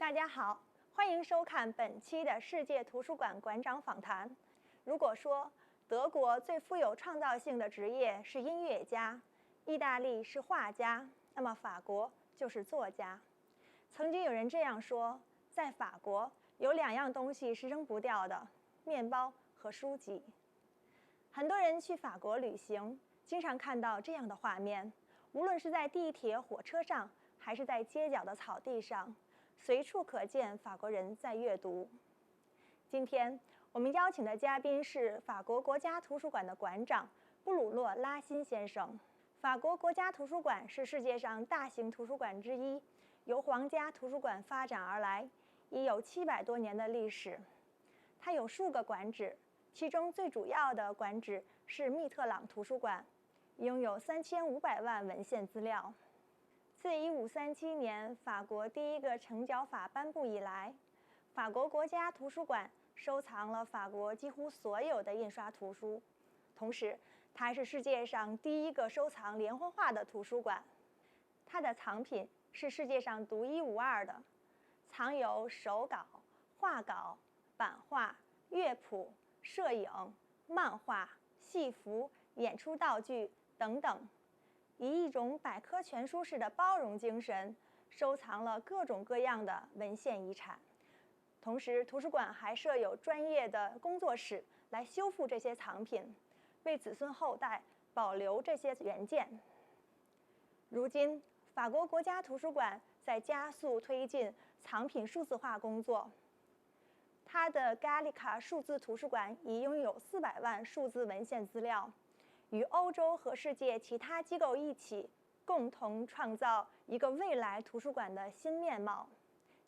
大家好，欢迎收看本期的世界图书馆馆长访谈。如果说德国最富有创造性的职业是音乐家，意大利是画家，那么法国就是作家。曾经有人这样说，在法国有2样东西是扔不掉的：面包和书籍。很多人去法国旅行，经常看到这样的画面，无论是在地铁、火车上，还是在街角的草地上，随处可见法国人在阅读。今天我们邀请的嘉宾是法国国家图书馆的馆长布鲁诺·拉辛先生。法国国家图书馆是世界上大型图书馆之一，由皇家图书馆发展而来，已有700多年的历史。它有数个馆址，其中最主要的馆址是密特朗图书馆，拥有3500万文献资料。自1537年法国第一个成角法颁布以来，法国国家图书馆收藏了法国几乎所有的印刷图书，同时它还是世界上第一个收藏连环画的图书馆。它的藏品是世界上独一无二的，藏有手稿、画稿、版画、乐谱、摄影、漫画、戏服、演出道具等等，以一种百科全书式的包容精神，收藏了各种各样的文献遗产。同时，图书馆还设有专业的工作室来修复这些藏品，为子孙后代保留这些原件。如今，法国国家图书馆在加速推进藏品数字化工作。它的 Gallica 数字图书馆已拥有400万数字文献资料，与欧洲和世界其他机构一起，共同创造一个未来图书馆的新面貌。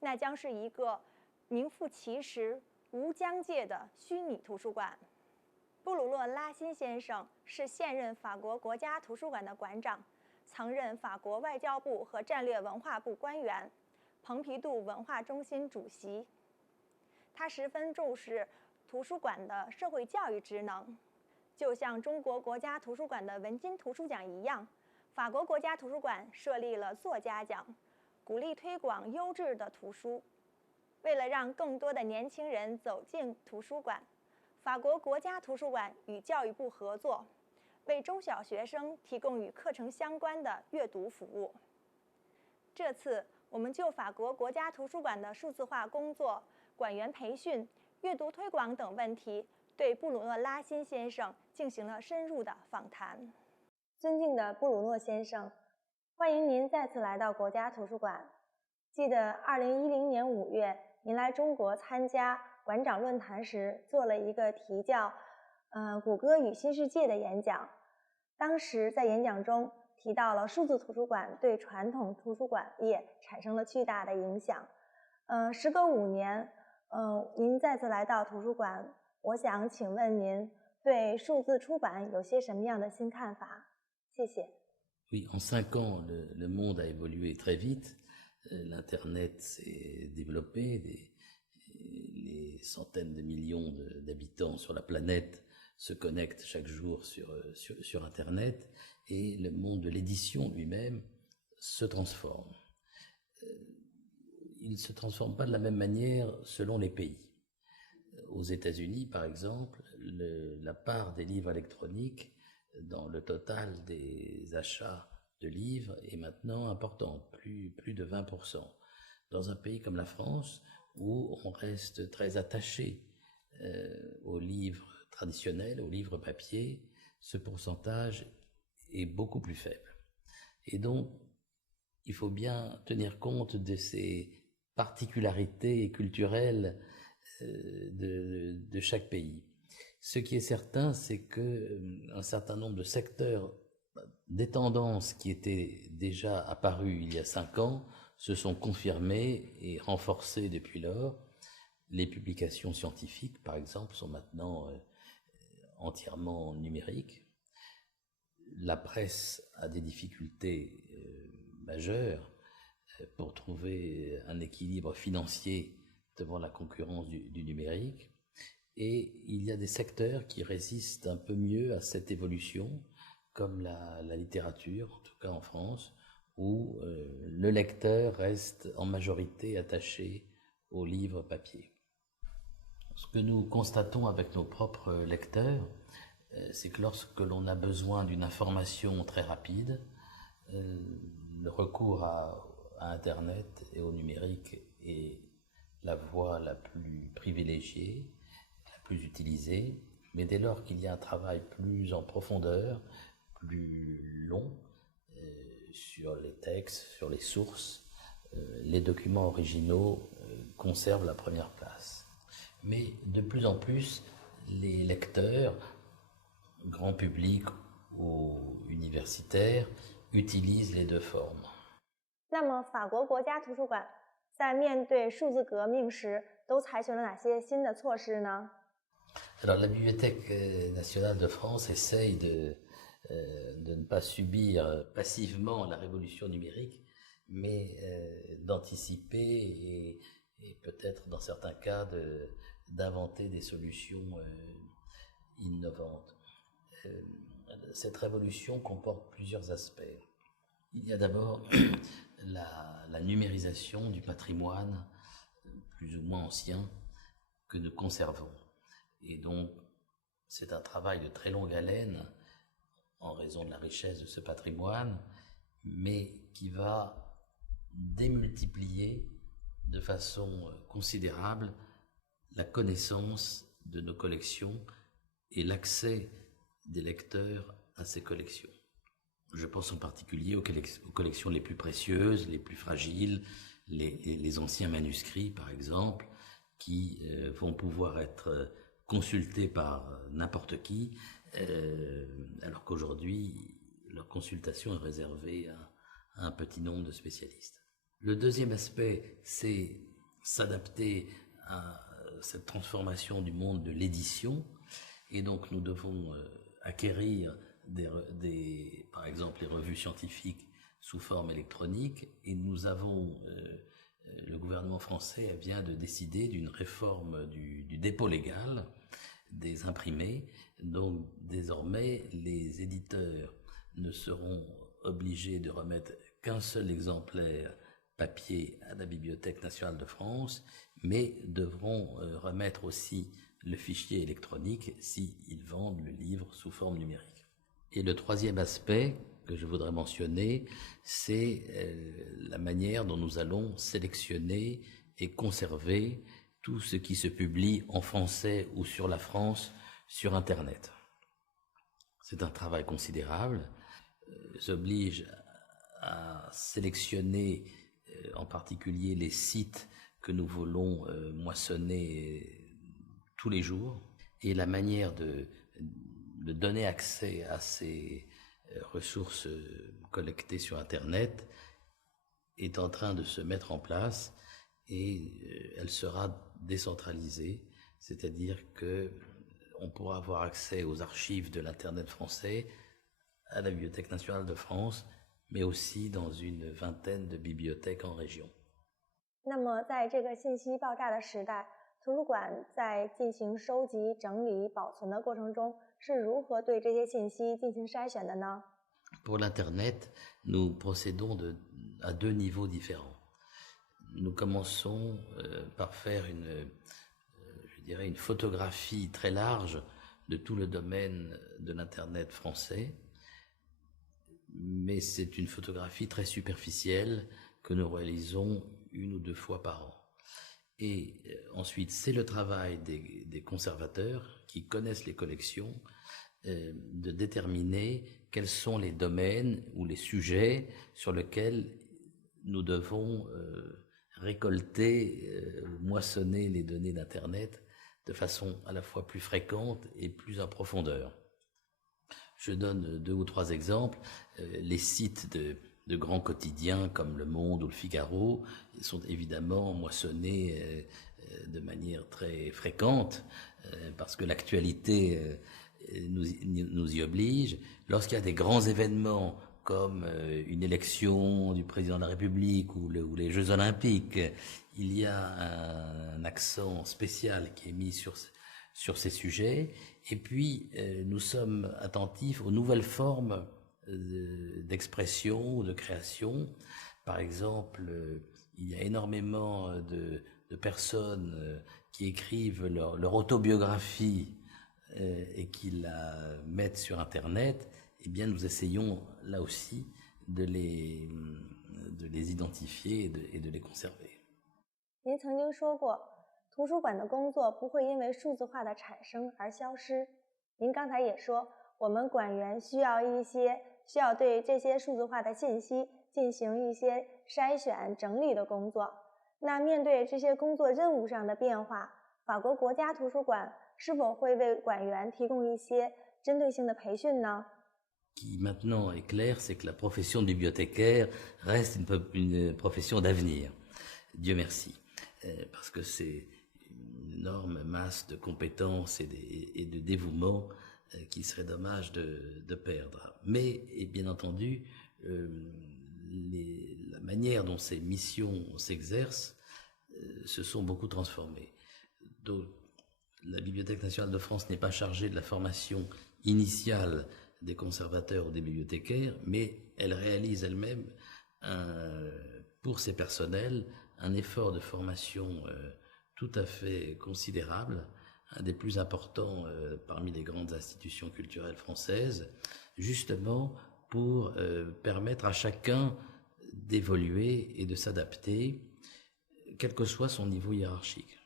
那将是一个名副其实、无疆界的虚拟图书馆。布鲁诺·拉辛先生是现任法国国家图书馆的馆长，曾任法国外交部和战略文化部官员，蓬皮杜文化中心主席。他十分重视图书馆的社会教育职能，就像中国国家图书馆的文津图书奖一样，法国国家图书馆设立了作家奖，鼓励推广优质的图书。为了让更多的年轻人走进图书馆，法国国家图书馆与教育部合作，为中小学生提供与课程相关的阅读服务。这次我们就法国国家图书馆的数字化工作、馆员培训、阅读推广等问题，对布鲁诺·拉辛先生进行了深入的访谈。尊敬的布鲁诺先生，欢迎您再次来到国家图书馆。记得2010年5月，您来中国参加馆长论坛时，做了一个题叫谷歌与新世界的演讲。当时在演讲中提到了数字图书馆对传统图书馆业产生了巨大的影响。时隔5年，您再次来到图书馆，我想请问您对数字出版有些什么样的新看法？谢谢。Oui, en 5 ans, le monde a évolué très vite. L'Internet s'est développé, les centaines de millions d'habitants sur la planète se connectent chaque jour sur Internet, et le monde de l'édition lui-même se transforme. Il ne se transforme pas de la même manière selon les pays. Aux États-Unis, par exemple, la part des livres électroniques dans le total des achats de livres est maintenant importante, plus de 20%. Dans un pays comme la France, où on reste très attaché aux livres traditionnels, aux livres papier, ce pourcentage est beaucoup plus faible. Et donc, il faut bien tenir compte de ces particularités culturelles de chaque pays. Ce qui est certain, c'est que un certain nombre de secteurs, des tendances qui étaient déjà apparues il y a 5 ans, se sont confirmées et renforcées depuis lors. Les publications scientifiques, par exemple, sont maintenant entièrement numériques. La presse a des difficultés majeures pour trouver un équilibre financier devant la concurrence du numérique. Et il y a des secteurs qui résistent un peu mieux à cette évolution, comme la littérature, en tout cas en France, où le lecteur reste en majorité attaché au livre papier. Ce que nous constatons avec nos propres lecteurs, c'est que lorsque l'on a besoin d'une information très rapide, le recours à Internet et au numérique est la voie la plus privilégiée, la plus utilisée, mais dès lors qu'il y a un travail plus en profondeur, plus long, sur les textes, sur les sources, les documents originaux conservent la première place. Mais de plus en plus, les lecteurs, grand public ou universitaires, utilisent les deux formes. 那么，法国国家图书馆在面对数字革命时，都采取了哪些新的措施呢？ Alors, la Bibliothèque nationale de France essaye de ne pas subir passivement la révolution numérique, mais d'anticiper et peut-être dans certains cas d'inventer des solutions innovantes. Cette révolution comporte plusieurs aspects. Il y a d'abord la numérisation du patrimoine plus ou moins ancien que nous conservons. Et donc, c'est un travail de très longue haleine en raison de la richesse de ce patrimoine, mais qui va démultiplier de façon considérable la connaissance de nos collections et l'accès des lecteurs à ces collections. Je pense en particulier aux collections les plus précieuses, les plus fragiles, les anciens manuscrits par exemple, qui vont pouvoir être consultés par n'importe qui, alors qu'aujourd'hui, leur consultation est réservée à un petit nombre de spécialistes. Le deuxième aspect, c'est s'adapter à cette transformation du monde de l'édition, et donc nous devons acquérir par exemple les revues scientifiques sous forme électronique, et nous avons, le gouvernement français vient de décider d'une réforme du dépôt légal des imprimés. Donc désormais les éditeurs ne seront obligés de remettre qu'un seul exemplaire papier à la Bibliothèque nationale de France, mais devront remettre aussi le fichier électronique s'ils vendent le livre sous forme numérique. Et le troisième aspect que je voudrais mentionner, c'est la manière dont nous allons sélectionner et conserver tout ce qui se publie en français ou sur la France sur Internet. C'est un travail considérable, s'oblige à sélectionner en particulier les sites que nous voulons moissonner tous les jours, et la manière de donner accès à ces ressources collectées sur Internet est en train de se mettre en place, et elle sera décentralisée, c'est-à-dire qu'on pourra avoir accès aux archives de l'Internet français à la Bibliothèque nationale de France, mais aussi dans une vingtaine de bibliothèques en région. 那么，在这个信息爆炸的时代，图书馆在进行收集、整理、保存的过程中，是如何对这些信息进行筛选的呢？ Pour l'Internet, nous procédons à deux niveaux différents. Nous commençons par faire une photographie très large de tout le domaine de l'Internet français, mais c'est une photographie très superficielle que nous réalisons une ou deux fois par an. Et ensuite, c'est le travail des conservateurs qui connaissent les collections de déterminer quels sont les domaines ou les sujets sur lesquels nous devons récolter, moissonner les données d'Internet de façon à la fois plus fréquente et plus en profondeur. Je donne deux ou trois exemples. Les sites de grands quotidiens comme Le Monde ou Le Figaro sont évidemment moissonnés de manière très fréquente parce que l'actualité nous y oblige. Lorsqu'il y a des grands événements comme une élection du président de la République ou les Jeux Olympiques, il y a un accent spécial qui est mis sur ces sujets. Et puis, nous sommes attentifs aux nouvelles formes d'expression ou de création. Par exemple, il y a énormément de personnes qui écrivent leur autobiographie et qui la mettent sur Internet. Eh bien, nous essayons là aussi de les identifier et de les conserver. 您曾经说过，图书馆的工作不会因为数字化的产生而消失。您刚才也说，我们馆员需要对这些数字化的信息进行一些筛选整理的工作。那面对这些工作任务上的变化，法国国家图书馆是否会为馆员提供一些针对性的培训呢？ Qui maintenant est clair, c'est que la profession de bibliothécaire reste une profession d'avenir. Dieu merci. Parce que c'est une énorme masse de compétences et de dévouement qu'il serait dommage de perdre. Mais, et bien entendu, la manière dont ces missions s'exercent se sont beaucoup transformées. Donc, la Bibliothèque nationale de France n'est pas chargée de la formation initiale des conservateurs ou des bibliothécaires, mais elle réalise elle-même, pour ses personnels, un effort de formation tout à fait considérable, un des plus importants parmi les grandes institutions culturelles françaises, justement pour permettre à chacun d'évoluer et de s'adapter, quel que soit son niveau hiérarchique.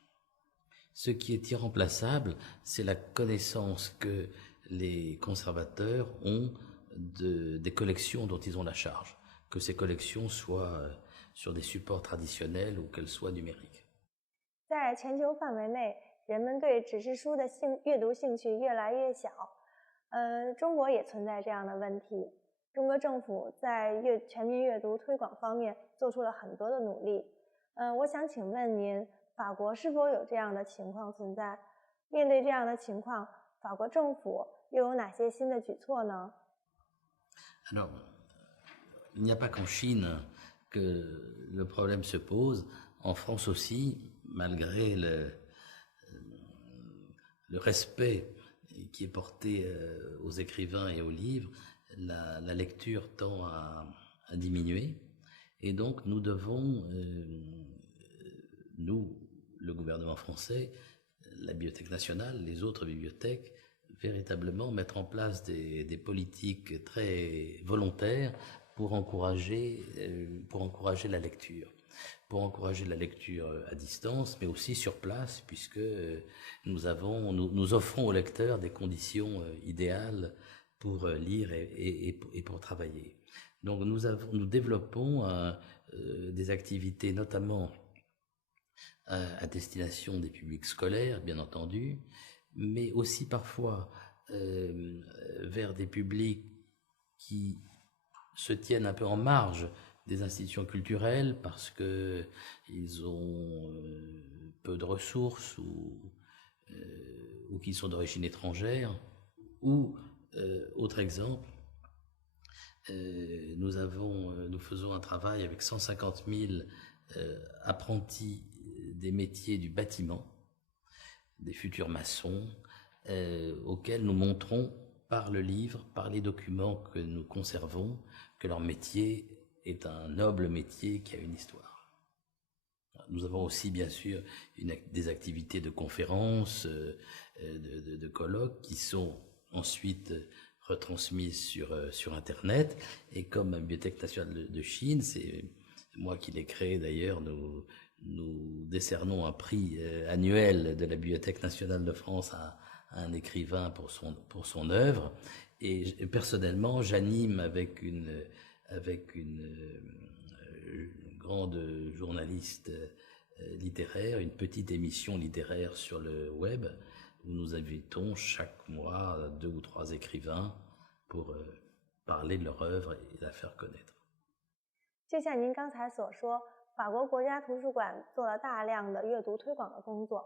Ce qui est irremplaçable, c'est la connaissance que les conservateurs ont des collections dont ils ont la charge, que ces collections soient sur des supports traditionnels ou qu'elles soient numériques. 在全球范围内，人们对纸质书的阅读兴趣越来越小。中国也存在这样的问题。中国政府在全民阅读推广方面做出了很多的努力。我想请问您，法国是否有这样的情况存在？面对这样的情况，法国政府又有哪些新的举措呢？ Alors, il n'y a pas qu'en Chine que le problème se pose. En France aussi, malgré le respect qui est porté aux écrivains et aux livres, la lecture tend à diminuer. Et donc, nous devons, nous, le gouvernement français, la Bibliothèque nationale, les autres bibliothèques, véritablement mettre en place des politiques très volontaires pour encourager la lecture. Pour encourager la lecture à distance, mais aussi sur place, puisque nous offrons aux lecteurs des conditions idéales pour lire et pour travailler. Donc nous développons des activités notamment à destination des publics scolaires, bien entendu, mais aussi parfois vers des publics qui se tiennent un peu en marge des institutions culturelles parce que ils ont peu de ressources ou qui sont d'origine étrangère. Ou, autre exemple, nous faisons un travail avec 150 000 apprentis des métiers du bâtiment, des futurs maçons, auxquels nous montrons par le livre, par les documents que nous conservons, que leur métier est un noble métier qui a une histoire. Nous avons aussi bien sûr des activités de conférences, de colloques qui sont ensuite retransmises sur Internet. Et comme la Bibliothèque nationale de Chine, c'est moi qui l'ai créé d'ailleurs, nous décernons un prix annuel de la Bibliothèque nationale de France à un écrivain pour son œuvre. Et personnellement, j'anime avec une grande journaliste littéraire, une petite émission littéraire sur le web où nous invitons chaque mois 2 ou 3 écrivains pour parler de leur œuvre et la faire connaître. 就像您刚才所说，法国国家图书馆做了大量的阅读推广的工作。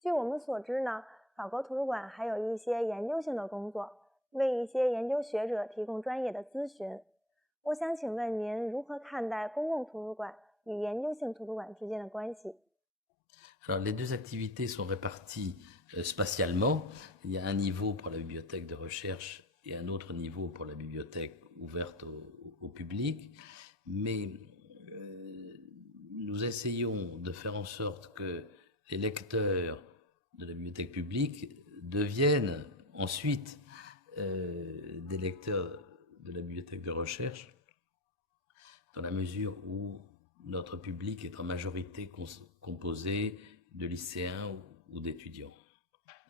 据我们所知呢，法国图书馆还有一些研究性的工作，为一些研究学者提供专业的咨询。我想请问您如何看待公共图书馆与研究性图书馆之间的关系？ Alors, les deux activités sont réparties spatialement. Il y a un niveau pour la bibliothèque de recherche et un autre niveau pour la bibliothèque ouverte au public, mais nous essayons de faire en sorte que les lecteurs de la bibliothèque publique deviennent ensuite des lecteurs de la bibliothèque de recherche, dans la mesure où notre public est en majorité composé de lycéens ou d'étudiants.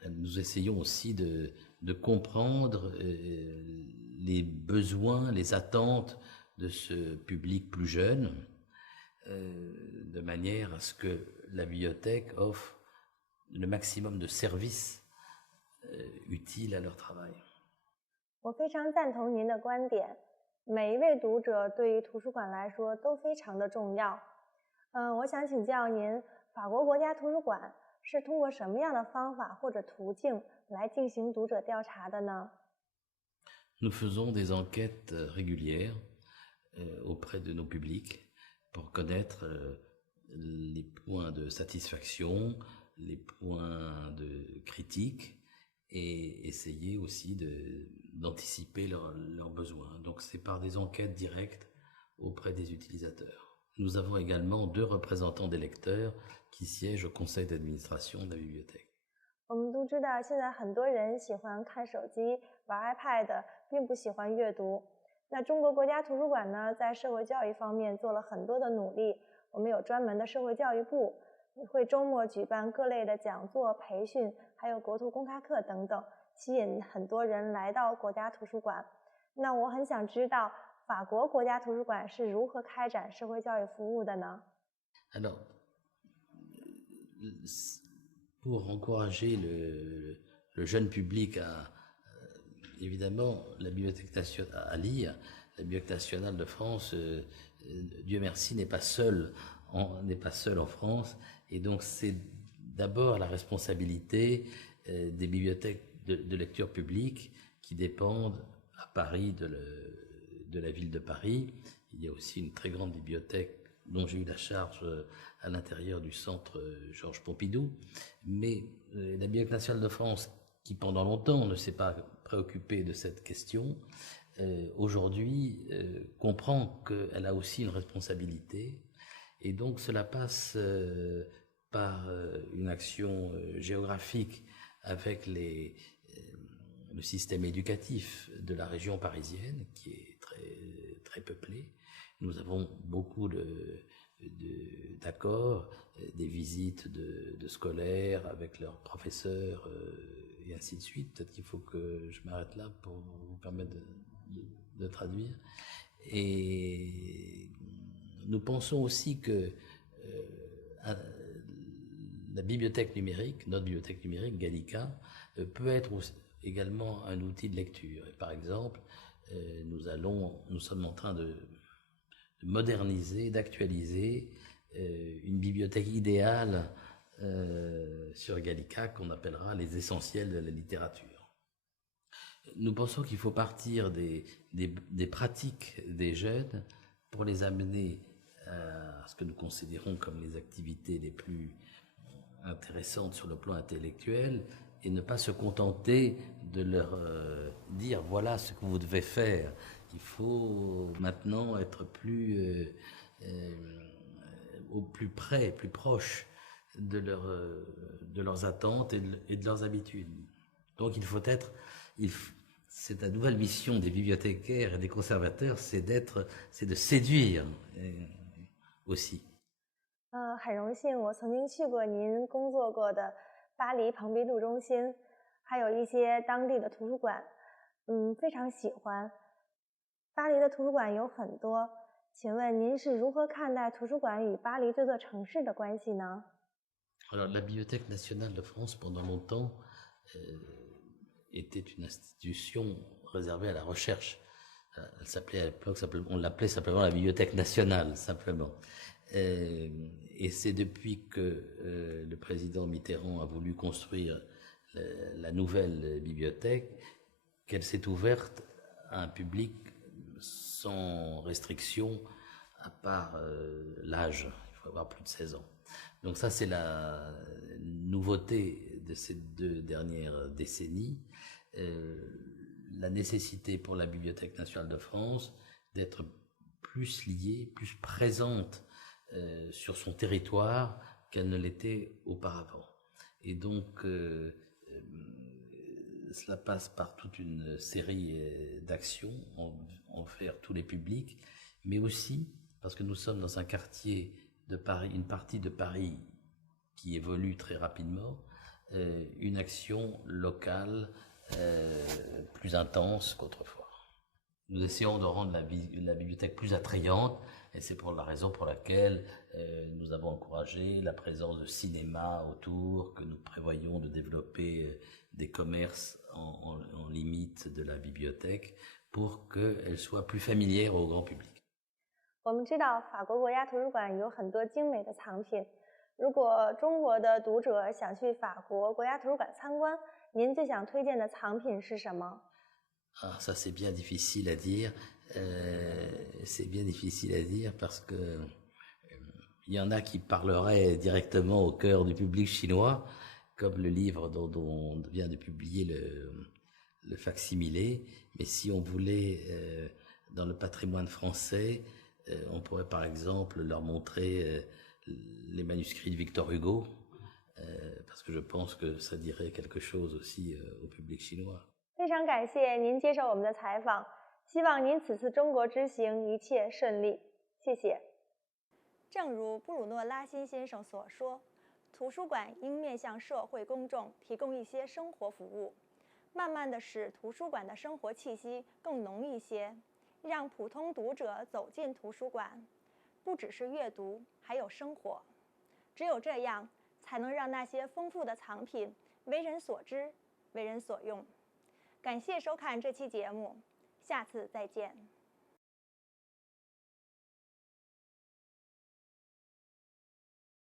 Nous essayons aussi de comprendre les besoins, les attentes de ce public plus jeune, de manière à ce que la bibliothèque offre le maximum de services utiles à leur travail. 我非常赞同您的观点，每一位读者对于图书馆来说都非常的重要。我想请教您，法国国家图书馆是通过什么样的方法或者途径来进行读者调查的呢？ Nous faisons des enquêtes régulières auprès de nos publics pour connaître les points de satisfaction, les points de critique et essayer aussi d'anticiper leurs besoins. Donc c'est par des enquêtes directes auprès des utilisateurs. Nous avons également 2 représentants des lecteurs qui siègent au conseil d'administration de la bibliothèque. 我们都知道，现在很多人喜欢看手机、玩 iPad， 并不喜欢阅读。那中国国家图书馆呢，在社会教育方面做了很多的努力。我们有专门的社会教育部，会周末举办各类的讲座、培训，还有国图公开课等等，吸引很多人来到国家图书馆。那我很想知道，法国国家图书馆是如何开展社会教育服务的呢？ Alors, pour encourager le jeune public à, évidemment, la Bibliothèque nationale, à lire, la Bibliothèque nationale de France, Dieu merci, n'est pas seule en France, et donc c'est d'abord la responsabilité des bibliothèques de lecture publique qui dépendent à Paris de la ville de Paris. Il y a aussi une très grande bibliothèque dont j'ai eu la charge à l'intérieur du centre Georges Pompidou, mais la Bibliothèque nationale de France, qui pendant longtemps ne s'est pas préoccupée de cette question, aujourd'hui comprend qu'elle a aussi une responsabilité, et donc cela passe par une action géographique avec le système éducatif de la région parisienne, qui est très, très peuplée. Nous avons beaucoup d'accords, des visites de scolaires avec leurs professeurs et ainsi de suite. Peut-être qu'il faut que je m'arrête là pour vous permettre de traduire. Et nous pensons aussi que la bibliothèque numérique, notre bibliothèque numérique, Gallica, peut être également un outil de lecture. Et par exemple, nous sommes en train de moderniser, d'actualiser une bibliothèque idéale sur Gallica qu'on appellera les essentiels de la littérature. Nous pensons qu'il faut partir des pratiques des jeunes pour les amener à ce que nous considérons comme les activités les plus intéressantes sur le plan intellectuel, et ne pas se contenter de leur dire voilà ce que vous devez faire. Il faut maintenant être au plus près, plus proche de leurs attentes et de leurs habitudes. Donc c'est la nouvelle mission des bibliothécaires et des conservateurs, c'est de séduire aussi. 很荣幸，我曾经去过您工作过的巴黎庞毕度中心，还有一些当地的图书馆，非常喜欢。巴黎的图书馆有很多，请问您是如何看待图书馆与巴黎这座城市的关系呢？ Alors, la Bibliothèque nationale de France, pendant longtemps, était une institution réservée à la recherche. Elle s'appelait à l'époque, on l'appelait simplement la Bibliothèque nationale, simplement. Et c'est depuis que le président Mitterrand a voulu construire la nouvelle bibliothèque qu'elle s'est ouverte à un public sans restriction, à part l'âge. Il faut avoir plus de 16 ans. Donc ça, c'est la nouveauté de ces 2 dernières décennies. la nécessité pour la Bibliothèque nationale de France d'être plus liée, plus présente sur son territoire qu'elle ne l'était auparavant. Et donc, cela passe par toute une série d'actions envers tous les publics, mais aussi parce que nous sommes dans un quartier de Paris, une partie de Paris qui évolue très rapidement, une action locale plus intense qu'autrefois. Nous essayons de rendre la bibliothèque plus attrayante, et c'est pour la raison pour laquelle nous avons encouragé la présence de cinéma autour, que nous prévoyons de développer des commerces en limite de la bibliothèque pour qu'elle soit plus familière au grand public. 我们知道法国国家图书馆有很多精美的藏品，如果中国的读者想去法国国家图书馆参观，您最想推荐的藏品是什么？ Ah, ça c'est bien difficile à dire. C'est bien difficile à dire parce que il y en a qui parleraient directement au cœur du public chinois, comme le livre dont on vient de publier le facsimilé. Mais si on voulait, dans le patrimoine français, on pourrait par exemple leur montrer les manuscrits de Victor Hugo, parce que je pense que ça dirait quelque chose aussi au public chinois. 非常感谢您接受我们的采访，希望您此次中国之行一切顺利，谢谢。正如布鲁诺·拉辛先生所说，图书馆应面向社会公众提供一些生活服务，慢慢地使图书馆的生活气息更浓一些，让普通读者走进图书馆，不只是阅读，还有生活。只有这样，才能让那些丰富的藏品为人所知，为人所用。感谢收看这期节目，下次再见。